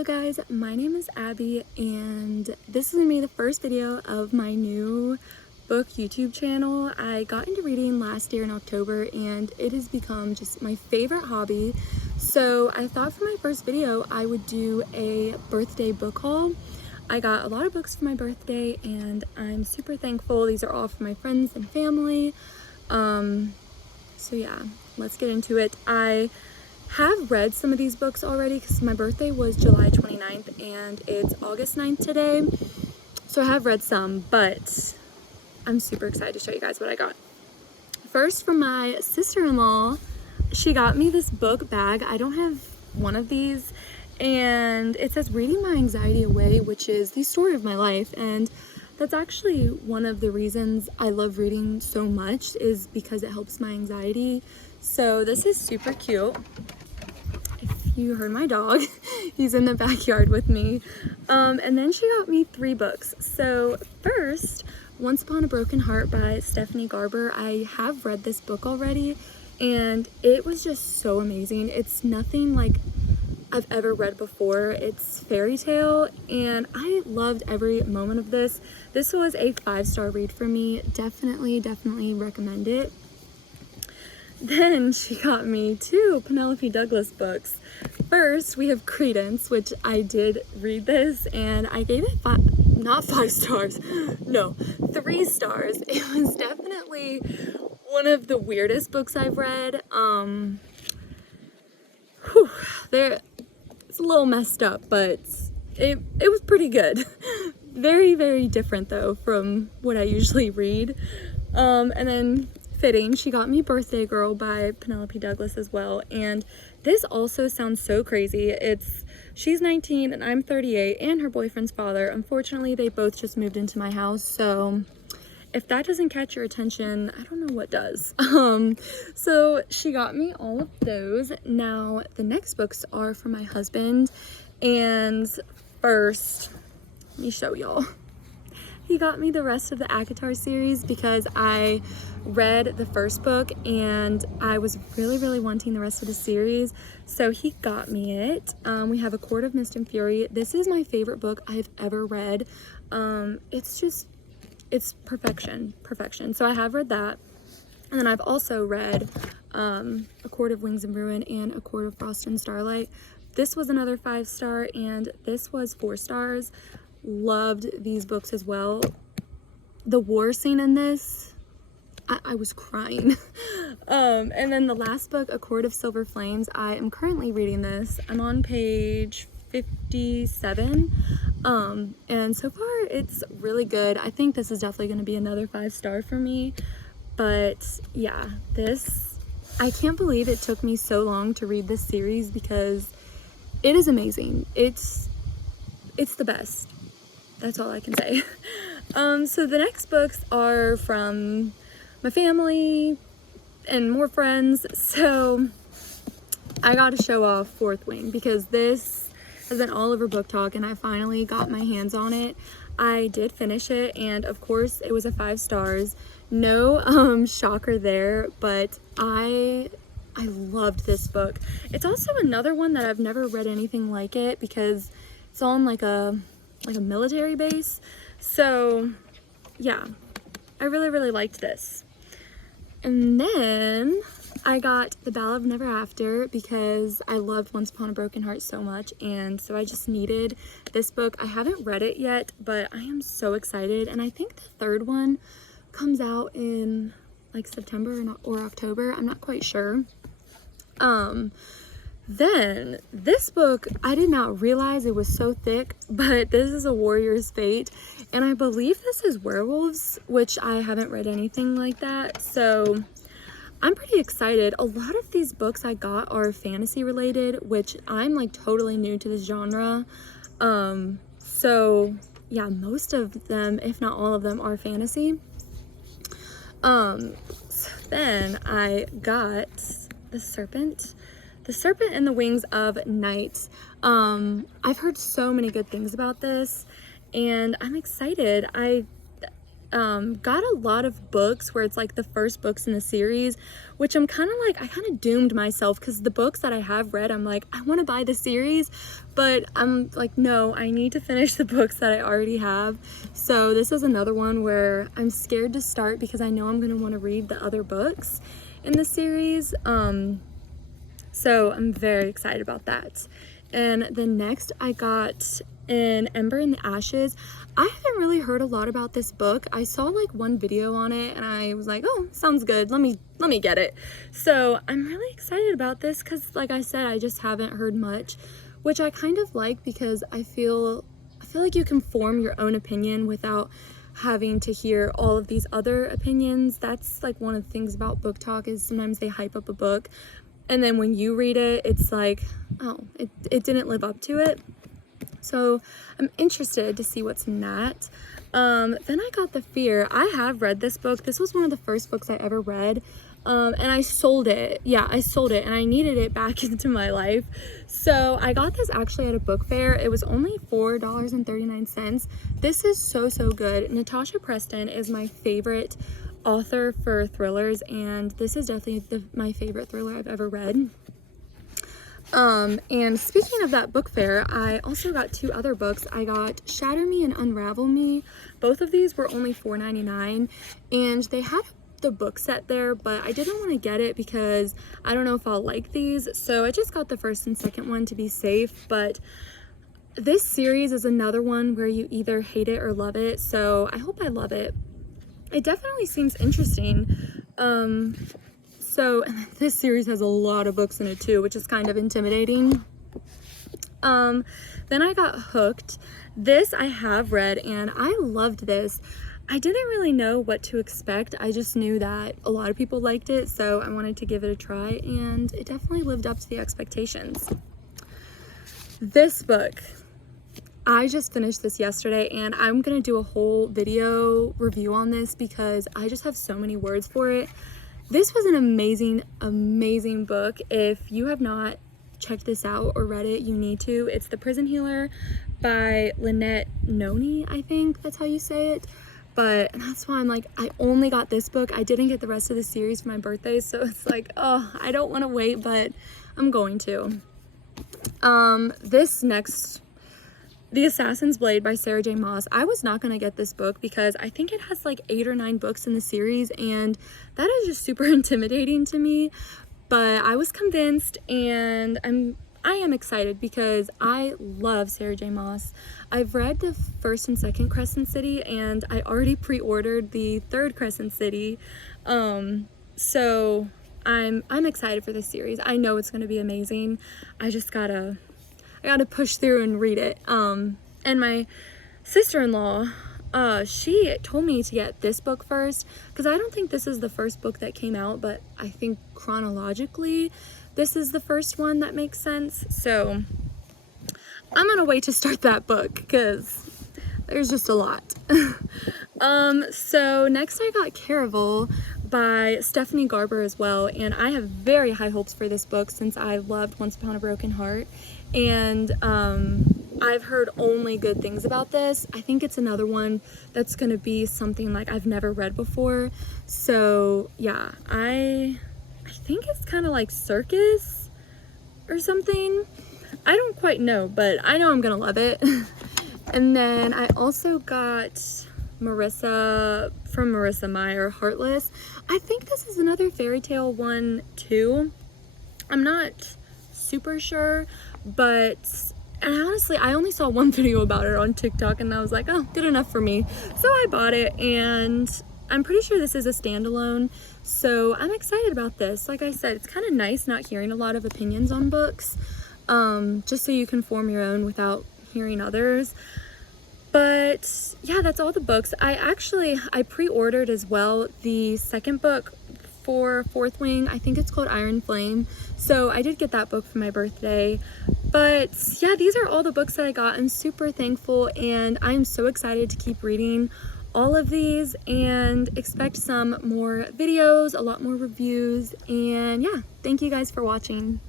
Hello guys, my name is Abby and this is going to be the first video of my new book YouTube channel. I got into reading last year in October and it has become just my favorite hobby. So I thought for my first video I would do a birthday book haul. I got a lot of books for my birthday and I'm super thankful. These are all from my friends and family. So yeah, let's get into it. I have read some of these books already because my birthday was July 29th and it's August 9th today. So I have read some, but I'm super excited to show you guys what I got. First, from my sister-in-law, she got me this book bag. I don't have one of these, and it says Reading My Anxiety Away, which is the story of my life. And that's actually one of the reasons I love reading so much, is because it helps my anxiety. So this is super cute. If you heard my dog, he's in the backyard with me. And then she got me 3 books. So first, Once Upon a Broken Heart by Stephanie Garber. I have read this book already and it was just so amazing. It's nothing like I've ever read before. It's fairy tale and I loved every moment of this. This was a 5-star read for me. Definitely recommend it. Then she got me 2 Penelope Douglas books. First, we have Credence, which I did read this and I gave it not 5 stars, no, 3 stars. It was definitely one of the weirdest books I've read. It's a little messed up, but it was pretty good. Very different though from what I usually read. And then fitting, she got me Birthday Girl by Penelope Douglas as well. And this also sounds so crazy. She's 19 and I'm 38 and her boyfriend's father. Unfortunately, they both just moved into my house. So if that doesn't catch your attention, I don't know what does. So she got me all of those. Now the next books are for my husband. And first, let me show y'all. He got me the rest of the ACOTAR series because I read the first book and I was really wanting the rest of the series. So he got me it. We have A Court of Mist and Fury. This is my favorite book I've ever read. It's perfection. So I have read that. And then I've also read A Court of Wings and Ruin and A Court of Frost and Starlight. This was another 5-star and this was 4 stars. Loved these books as well. The war scene in this, I was crying. And then the last book, A Court of Silver Flames, I am currently reading this. I'm on page 57. And so far it's really good. I think this is definitely going to be another 5-star for me. But yeah, I can't believe it took me so long to read this series because it is amazing. It's the best. That's all I can say. So the next books are from my family and more friends. So I got to show off Fourth Wing because this has been all over Book Talk and I finally got my hands on it. I did finish it and of course it was a 5 stars. No shocker there, but I loved this book. It's also another one that I've never read anything like it because it's on like a military base. So yeah, I really liked this. And then I got The Ballad of Never After because I loved Once Upon a Broken Heart so much, and so I just needed this book. I haven't read it yet, but I am so excited, and I think the 3rd one comes out in like September or October. I'm not quite sure. Then this book, I did not realize it was so thick, but this is A Warrior's Fate, and I believe this is werewolves, which I haven't read anything like that, so I'm pretty excited. A lot of these books I got are fantasy related, which I'm like totally new to this genre. So yeah, most of them, if not all of them, are fantasy. So then I got The Serpent and the Wings of Night. I've heard so many good things about this and I'm excited. got a lot of books where it's like the first books in the series, which I'm kind of like, I kind of doomed myself because the books that I have read, I'm like, I want to buy the series, but I'm like, no, I need to finish the books that I already have. So this is another one where I'm scared to start because I know I'm going to want to read the other books in the series. So I'm very excited about that. And then next I got An Ember in the Ashes. I haven't really heard a lot about this book. I saw like one video on it and I was like, oh, sounds good. Let me get it. So I'm really excited about this because like I said, I just haven't heard much, which I kind of like because I feel like you can form your own opinion without having to hear all of these other opinions. That's like one of the things about book talk is sometimes they hype up a book and then when you read it, it's like, oh, it didn't live up to it. So I'm interested to see what's in that. Then I got The Fear. I have read this book. This was one of the first books I ever read. And I sold it. Yeah, I sold it and I needed it back into my life. So I got this actually at a book fair. It was only $4.39. This is so good. Natasha Preston is my favorite author for thrillers, and this is definitely my favorite thriller I've ever read. And speaking of that book fair, I also got two other books. I got Shatter Me and Unravel Me. Both of these were only $4.99, and they had the book set there, but I didn't want to get it because I don't know if I'll like these, so I just got the first and second one to be safe. But this series is another one where you either hate it or love it, so I hope I love it. It definitely seems interesting. So this series has a lot of books in it too, which is kind of intimidating. Then I got Hooked. This I have read and I loved this. I didn't really know what to expect. I just knew that a lot of people liked it, so I wanted to give it a try, and it definitely lived up to the expectations. This book, I just finished this yesterday and I'm gonna do a whole video review on this because I just have so many words for it. This was an amazing book. If you have not checked this out or read it, you need to. It's The Prison Healer by Lynette Noni, I think that's how you say it. But that's why I'm like, I only got this book. I didn't get the rest of the series for my birthday, so it's like, oh, I don't want to wait, but I'm going to. This next, The Assassin's Blade by Sarah J. Maas. I was not going to get this book because I think it has like 8 or 9 books in the series, and that is just super intimidating to me. But I was convinced, and I am excited because I love Sarah J. Maas. I've read the first and second Crescent City, and I already pre-ordered the third Crescent City. So I'm excited for this series. I know it's going to be amazing. I gotta push through and read it. And my sister-in-law, she told me to get this book first because I don't think this is the first book that came out, but I think chronologically this is the first one that makes sense. So I'm gonna wait to start that book because there's just a lot. So next I got Caraval by Stephanie Garber as well, and I have very high hopes for this book since I loved Once Upon a Broken Heart, and I've heard only good things about this. I think it's another one that's gonna be something like I've never read before. So yeah, I think it's kind of like circus or something. I don't quite know, but I know I'm gonna love it. And then I also got Marissa Meyer, Heartless. I think this is another fairy tale one too. I'm not super sure, but honestly, I only saw one video about it on TikTok and I was like, oh, good enough for me. So I bought it, and I'm pretty sure this is a standalone, so I'm excited about this. Like I said, it's kind of nice not hearing a lot of opinions on books, just so you can form your own without hearing others. But yeah, that's all the books. I pre-ordered as well the second book for Fourth Wing. I think it's called Iron Flame. So I did get that book for my birthday. But yeah, these are all the books that I got. I'm super thankful, and I'm so excited to keep reading all of these and expect some more videos, a lot more reviews. And yeah, thank you guys for watching.